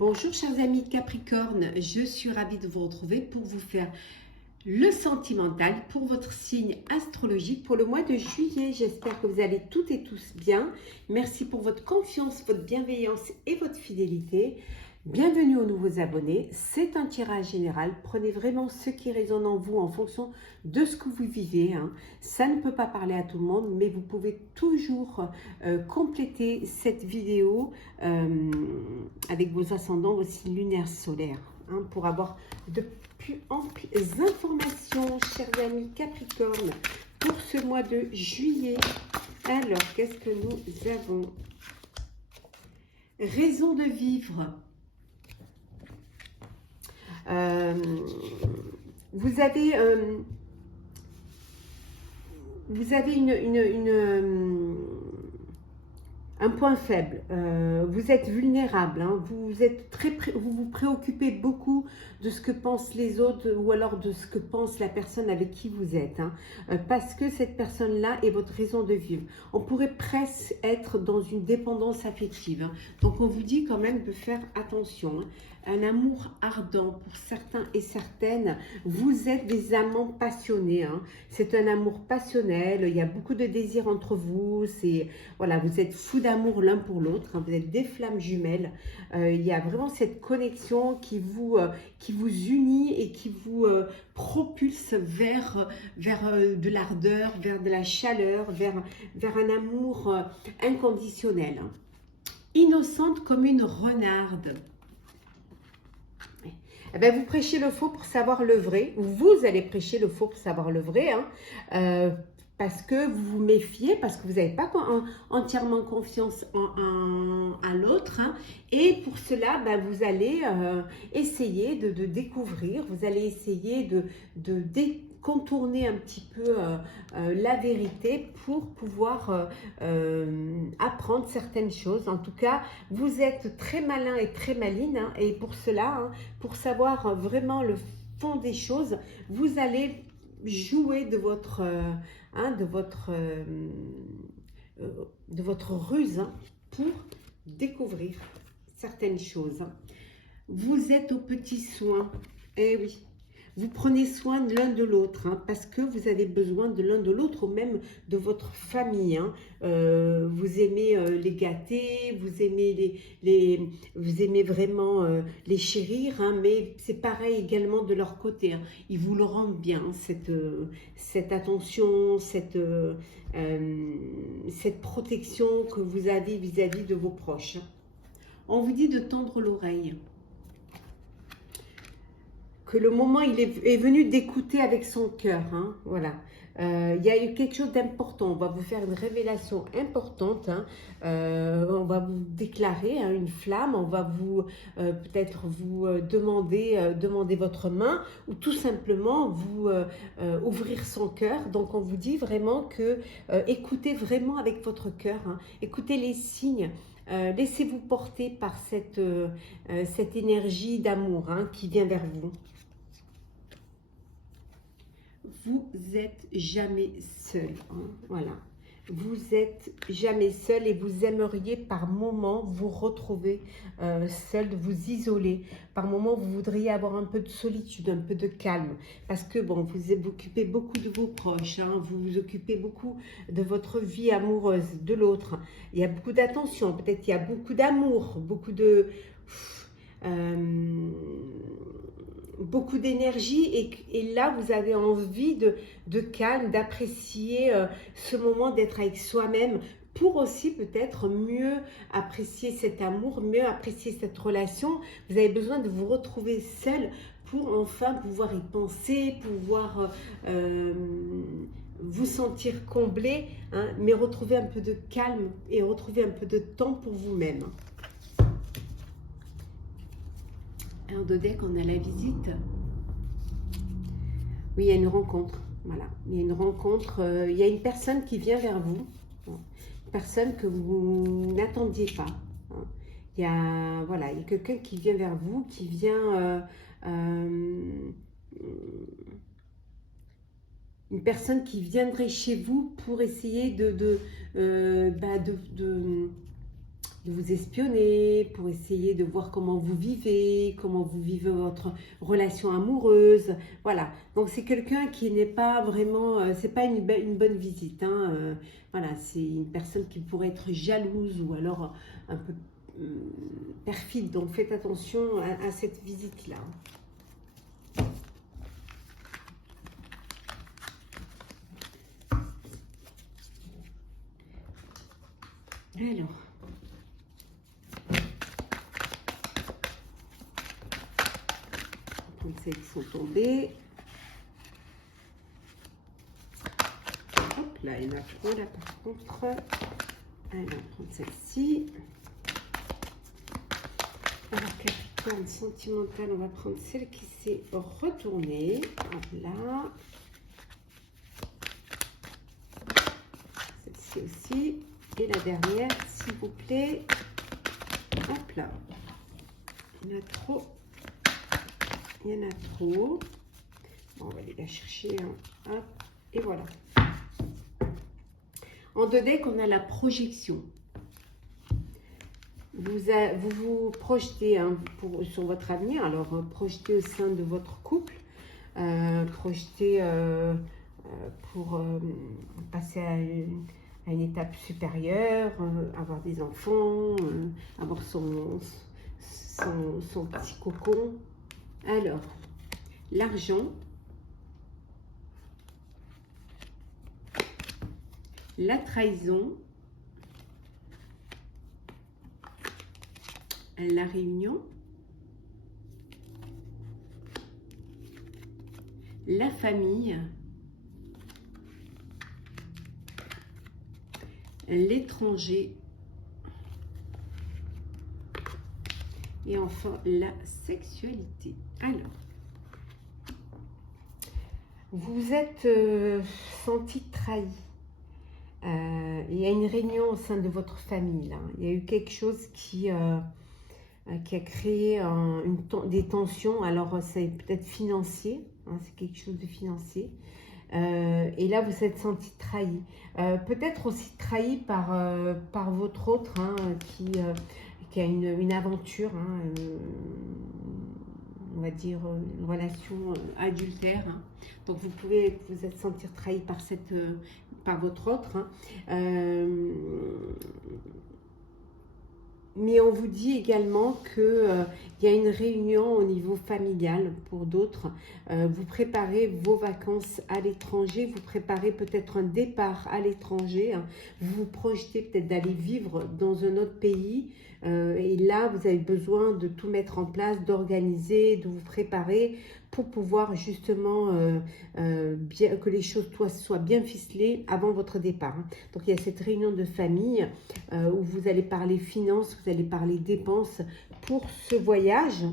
Bonjour chers amis de Capricorne, je suis ravie de vous retrouver pour vous faire le sentimental pour votre signe astrologique pour le mois de juillet. J'espère que vous allez toutes et tous bien. Merci pour votre confiance, votre bienveillance et votre fidélité. Bienvenue aux nouveaux abonnés. C'est un tirage général. Prenez vraiment ce qui résonne en vous en fonction de ce que vous vivez. Ça ne peut pas parler à tout le monde, mais vous pouvez toujours compléter cette vidéo avec vos ascendants, vos signes lunaires solaires, pour avoir de plus amples informations, chers amis Capricorne, pour ce mois de juillet. Alors, qu'est-ce que nous avons? Raison de vivre. Vous avez un point faible, vous êtes vulnérable, vous vous préoccupez beaucoup de ce que pensent les autres ou alors de ce que pense la personne avec qui vous êtes, parce que cette personne-là est votre raison de vivre. On pourrait presque être dans une dépendance affective, donc on vous dit quand même de faire attention. Un amour ardent pour certains et certaines, vous êtes des amants passionnés, c'est un amour passionnel, il y a beaucoup de désir entre vous, voilà, vous êtes fous d'amour l'un pour l'autre, vous êtes des flammes jumelles, il y a vraiment cette connexion qui vous unit et qui vous propulse vers de l'ardeur, vers de la chaleur, vers un amour inconditionnel. Innocente comme une renarde. Eh bien, vous prêchez le faux pour savoir le vrai. Vous allez prêcher le faux pour savoir le vrai, parce que vous vous méfiez, parce que vous n'avez pas entièrement confiance à l'autre. Et pour cela, vous allez essayer de découvrir, vous allez essayer de contourner un petit peu la vérité pour pouvoir apprendre certaines choses. En tout cas, vous êtes très malin et très maline, et pour cela, pour savoir vraiment le fond des choses, vous allez jouer de votre ruse pour découvrir certaines choses. Vous êtes aux petits soins, eh oui. Vous prenez soin de l'un de l'autre, parce que vous avez besoin de l'un de l'autre, ou même de votre famille. Vous aimez les gâter, vous aimez vraiment les chérir, mais c'est pareil également de leur côté. Ils vous le rendent bien, cette attention, cette protection que vous avez vis-à-vis de vos proches. On vous dit de tendre l'oreille. Que le moment il est venu d'écouter avec son cœur, voilà. Il y a eu quelque chose d'important, on va vous faire une révélation importante, on va vous déclarer une flamme, on va vous peut-être vous demander votre main, ou tout simplement vous ouvrir son cœur. Donc on vous dit vraiment que écoutez vraiment avec votre cœur, écoutez les signes. Laissez-vous porter par cette énergie d'amour qui vient vers vous. Vous n'êtes jamais seul, voilà. Vous n'êtes jamais seul et vous aimeriez par moments vous retrouver seul, vous isoler. Par moments, vous voudriez avoir un peu de solitude, un peu de calme. Parce que, bon, vous vous occupez beaucoup de vos proches, vous vous occupez beaucoup de votre vie amoureuse, de l'autre. Il y a beaucoup d'attention, peut-être il y a beaucoup d'amour, beaucoup d'énergie, et là vous avez envie de calme, d'apprécier ce moment, d'être avec soi-même pour aussi peut-être mieux apprécier cet amour, mieux apprécier cette relation. Vous avez besoin de vous retrouver seul pour enfin pouvoir y penser, pouvoir vous sentir comblé, mais retrouver un peu de calme et retrouver un peu de temps pour vous-même. Alors de deck, on a la visite. Oui, il y a une rencontre. Voilà, il y a une rencontre. Il y a une personne qui vient vers vous. Une personne que vous n'attendiez pas. Il y a, voilà, il y a quelqu'un qui vient vers vous, qui vient... une personne qui viendrait chez vous pour essayer de vous espionner, pour essayer de voir comment vous vivez votre relation amoureuse. Voilà, donc c'est quelqu'un qui n'est pas vraiment, c'est pas une bonne visite. Hein, voilà, c'est une personne qui pourrait être jalouse ou alors un peu perfide. Donc faites attention à cette visite-là. Alors, 37 qui sont tombés. Hop, là, il y en a trop là par contre. Alors, on va prendre celle-ci. Alors, Capricorne sentimental, on va prendre celle qui s'est retournée. Hop là. Celle-ci aussi. Et la dernière, s'il vous plaît. Hop là. Il y en a trop. Il y en a trop. Bon, on va aller la chercher. Hein. Hop. Et voilà. En deux decks, on a la projection. Vous vous projetez hein, sur votre avenir. Alors, projetez au sein de votre couple. Projetez pour passer à une étape supérieure, avoir des enfants, avoir son petit cocon. Alors, l'argent, la trahison, la réunion, la famille, l'étranger et enfin la sexualité. Alors, vous êtes senti trahi. Il y a une réunion au sein de votre famille. Là. Il y a eu quelque chose qui a créé des tensions. Alors, c'est peut-être financier. Hein, c'est quelque chose de financier. Et là, vous êtes senti trahi. Peut-être aussi trahi par votre autre hein, qui a une aventure, hein, on va dire une relation adultère. Hein. Donc, vous pouvez vous être sentir trahi par votre autre. Hein. Mais on vous dit également qu'il y a une réunion au niveau familial pour d'autres. Vous préparez vos vacances à l'étranger, vous préparez peut-être un départ à l'étranger. Hein. Vous vous projetez peut-être d'aller vivre dans un autre pays. Et là, vous avez besoin de tout mettre en place, d'organiser, de vous préparer pour pouvoir justement bien, que les choses soient bien ficelées avant votre départ. Hein. Donc, il y a cette réunion de famille où vous allez parler finances, vous allez parler dépenses pour ce voyage,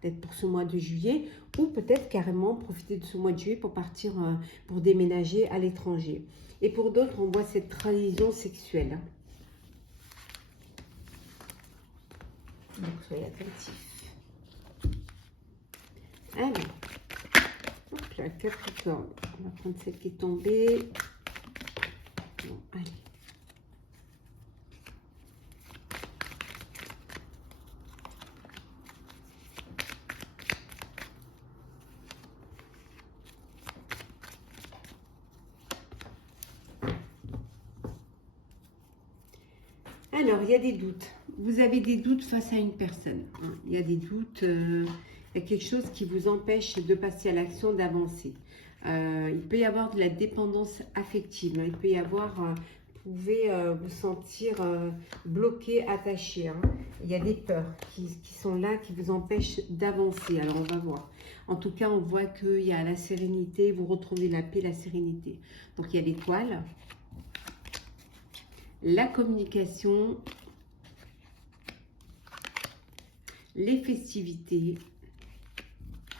peut-être pour ce mois de juillet, ou peut-être carrément profiter de ce mois de juillet pour partir, pour déménager à l'étranger. Et pour d'autres, on voit cette trahison sexuelle. Donc, soyez attentifs. Alors, hop là, Capricorne. On va prendre celle qui est tombée. Bon, allez. Alors, il y a des doutes. Vous avez des doutes face à une personne. Hein. Il y a des doutes. Il y a quelque chose qui vous empêche de passer à l'action, d'avancer. Il peut y avoir de la dépendance affective. Hein. Il peut y avoir... vous pouvez vous sentir bloqué, attaché. Hein. Il y a des peurs qui sont là, qui vous empêchent d'avancer. Alors, on va voir. En tout cas, on voit qu'il y a la sérénité. Vous retrouvez la paix, la sérénité. Donc, il y a l'étoile. La communication, les festivités,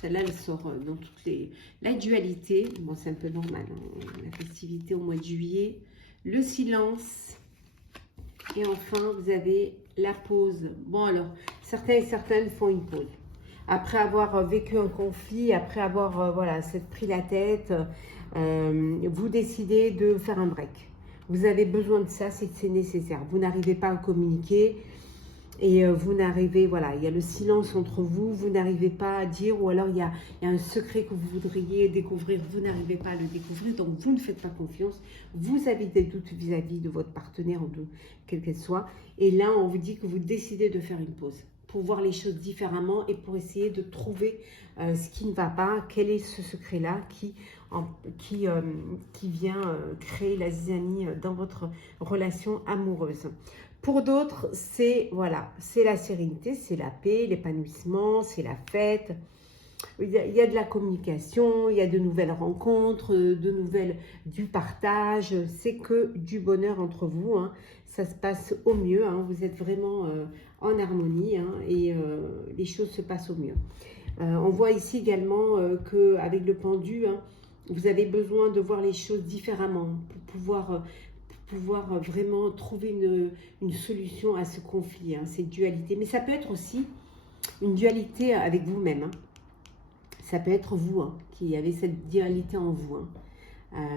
celle-là elle sort dans toutes les... La dualité, bon c'est un peu normal, hein, la festivité au mois de juillet, le silence, et enfin vous avez la pause. Bon alors, certains et certaines font une pause. Après avoir vécu un conflit, après avoir voilà, s'être pris la tête, vous décidez de faire un break. Vous avez besoin de ça, c'est nécessaire. Vous n'arrivez pas à communiquer et vous n'arrivez, voilà, il y a le silence entre vous, vous n'arrivez pas à dire, ou alors il y a un secret que vous voudriez découvrir, vous n'arrivez pas à le découvrir, donc vous ne faites pas confiance. Vous avez des doutes vis-à-vis de votre partenaire, quelle qu'elle soit. Et là, on vous dit que vous décidez de faire une pause pour voir les choses différemment et pour essayer de trouver ce qui ne va pas, quel est ce secret-là qui vient créer la zizanie dans votre relation amoureuse. Pour d'autres, c'est voilà, c'est la sérénité, c'est la paix, l'épanouissement, c'est la fête. Il y a de la communication, il y a de nouvelles rencontres, du partage. C'est que du bonheur entre vous. Hein. Ça se passe au mieux. Hein. Vous êtes vraiment en harmonie hein, et les choses se passent au mieux. On voit ici également qu'avec le pendu, hein, vous avez besoin de voir les choses différemment pour pouvoir vraiment trouver une solution à ce conflit, hein, cette dualité. Mais ça peut être aussi une dualité avec vous-même. Hein. Ça peut être vous hein, qui avez cette dualité en vous. Hein.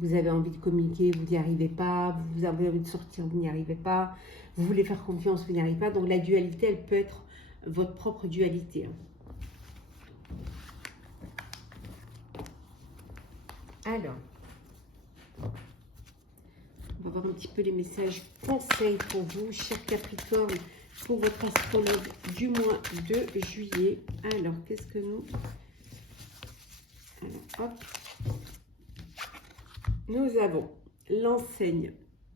Vous avez envie de communiquer, vous n'y arrivez pas. Vous avez envie de sortir, vous n'y arrivez pas. Vous voulez faire confiance, vous n'y arrivez pas. Donc la dualité, elle peut être votre propre dualité. Hein. Alors, on va voir un petit peu les messages conseils pour vous, chers Capricorne, pour votre astrologue du mois de juillet. Alors, qu'est-ce que nous... Alors, hop. Nous avons l'enseigne.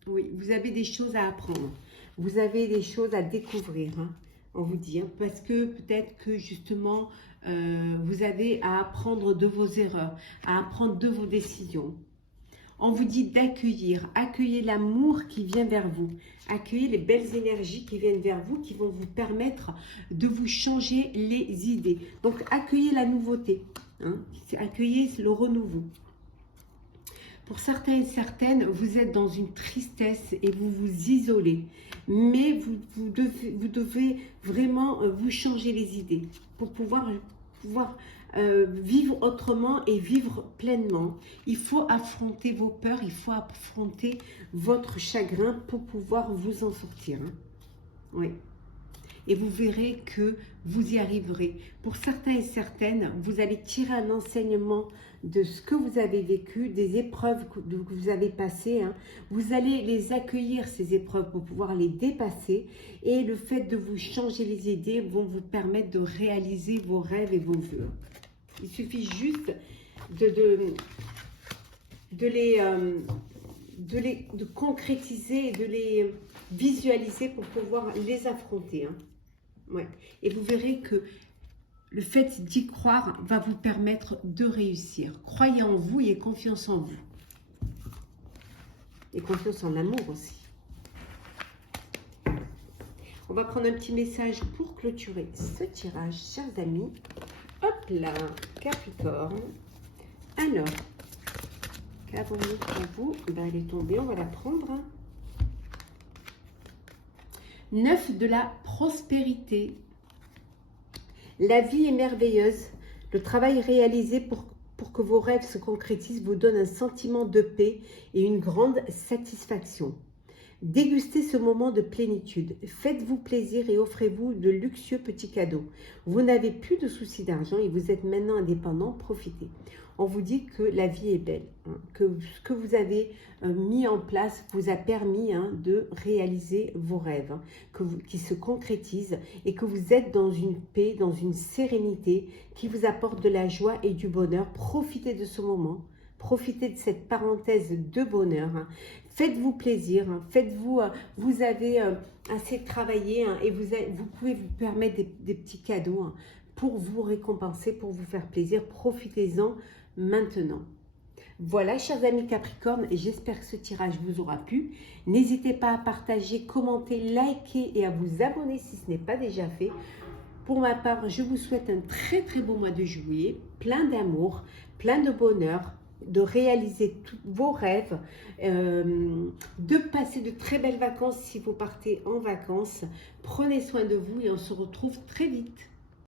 Oui, vous avez des choses à apprendre. Vous avez des choses à découvrir, hein, on vous dit. Hein, parce que peut-être que justement, vous avez à apprendre de vos erreurs, à apprendre de vos décisions. On vous dit d'accueillir, accueillez l'amour qui vient vers vous, accueillez les belles énergies qui viennent vers vous, qui vont vous permettre de vous changer les idées. Donc accueillez la nouveauté, hein, accueillez le renouveau. Pour certains et certaines, vous êtes dans une tristesse et vous vous isolez, mais vous devez vraiment vous changer les idées pour pouvoir vivre autrement et vivre pleinement. Il faut affronter vos peurs, il faut affronter votre chagrin pour pouvoir vous en sortir. Hein. Oui. Et vous verrez que vous y arriverez. Pour certains et certaines, vous allez tirer un enseignement de ce que vous avez vécu, des épreuves que vous avez passées. Hein. Vous allez les accueillir, ces épreuves, pour pouvoir les dépasser. Et le fait de vous changer les idées vont vous permettre de réaliser vos rêves et vos vœux. Il suffit juste de concrétiser et de les visualiser pour pouvoir les affronter. Hein. Ouais. Et vous verrez que le fait d'y croire va vous permettre de réussir. Croyez en vous et confiance en vous. Et confiance en l'amour aussi. On va prendre un petit message pour clôturer ce tirage, chers amis. Hop là, Capricorne. Alors, qu'avons-nous pour vous? Ben, elle est tombée, on va la prendre. 9 de la prospérité. La vie est merveilleuse. Le travail réalisé pour que vos rêves se concrétisent vous donne un sentiment de paix et une grande satisfaction. Dégustez ce moment de plénitude. Faites-vous plaisir et offrez-vous de luxueux petits cadeaux. Vous n'avez plus de soucis d'argent et vous êtes maintenant indépendant. Profitez. On vous dit que la vie est belle, hein, que ce que vous avez mis en place vous a permis hein, de réaliser vos rêves, hein, qui se concrétisent et que vous êtes dans une paix, dans une sérénité qui vous apporte de la joie et du bonheur. Profitez de ce moment, profitez de cette parenthèse de bonheur. Hein. Faites-vous plaisir, hein, vous avez assez travaillé hein, et vous pouvez vous permettre des petits cadeaux hein, pour vous récompenser, pour vous faire plaisir. Profitez-en maintenant. Voilà, chers amis Capricorne, j'espère que ce tirage vous aura plu. N'hésitez pas à partager, commenter, liker et à vous abonner si ce n'est pas déjà fait. Pour ma part, je vous souhaite un très très beau mois de juillet, plein d'amour, plein de bonheur, de réaliser tous vos rêves, de passer de très belles vacances si vous partez en vacances. Prenez soin de vous et on se retrouve très vite.